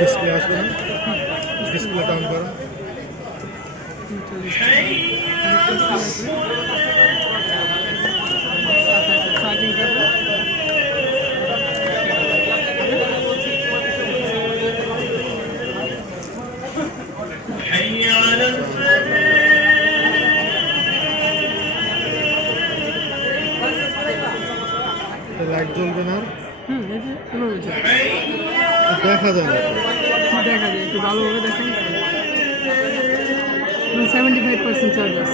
Display আসবে না, ডিসপ্লেটা অন করো। চার্জিং কেবল লাইট জ্বলবে না, এই যে এভাবে চলে। দেখা যায় না। দেখা যায় একটু ভালোভাবে দেখেন 75% চার্জাস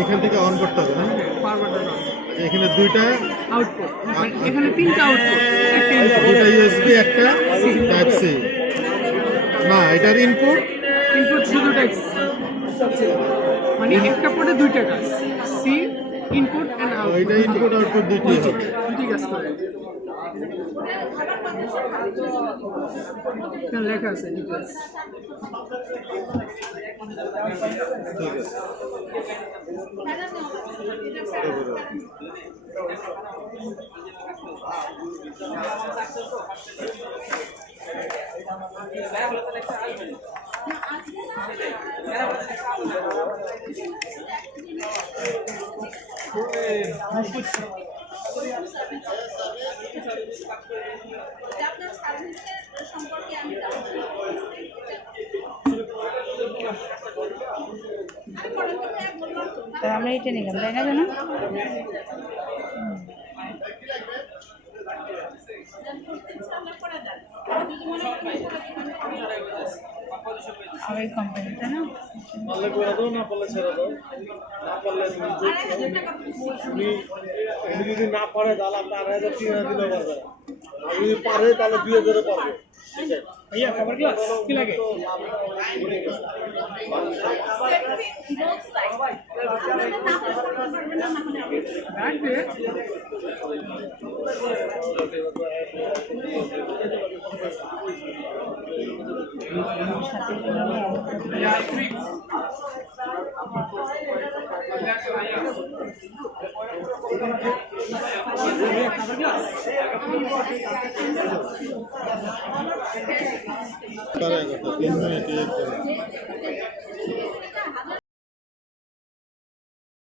এখান থেকে অন করতে হবে না, পাওয়ার এখানে দুইটা আউটপুট এখানে তিনটা আউটপুট একটা ইনপুট দুইটা ইউএসবি, একটা টাইপ সি। না, এটার ইনপুট ইনপুট শুধু টাইপ মানে একটা পোর্টে দুইটা কাজ সি ইনপুট এন্ড এটা আউটপুট ইনপুট আউটপুট দুইটাই হবে। দুইটি কাজ করে এখানে লেখা আছে ডিটেলস ঠিক আছে। আপনার সার্ভিসের সম্পর্কে আমি আমরা এটা নিলাম তাই না জানো আবার কোম্পানি তাই না পারলে করে দাও, না পারলে ছেড়ে দাও। না পারলে উনি যদি না পারে তাহলে আপনি 2,500 3,000 দিলেও পারবে। আর যদি পারে তাহলে 2,000 পারবে। ভাইয়া কভার গ্লাস কি লাগে রাখবে তার 3 মিনিট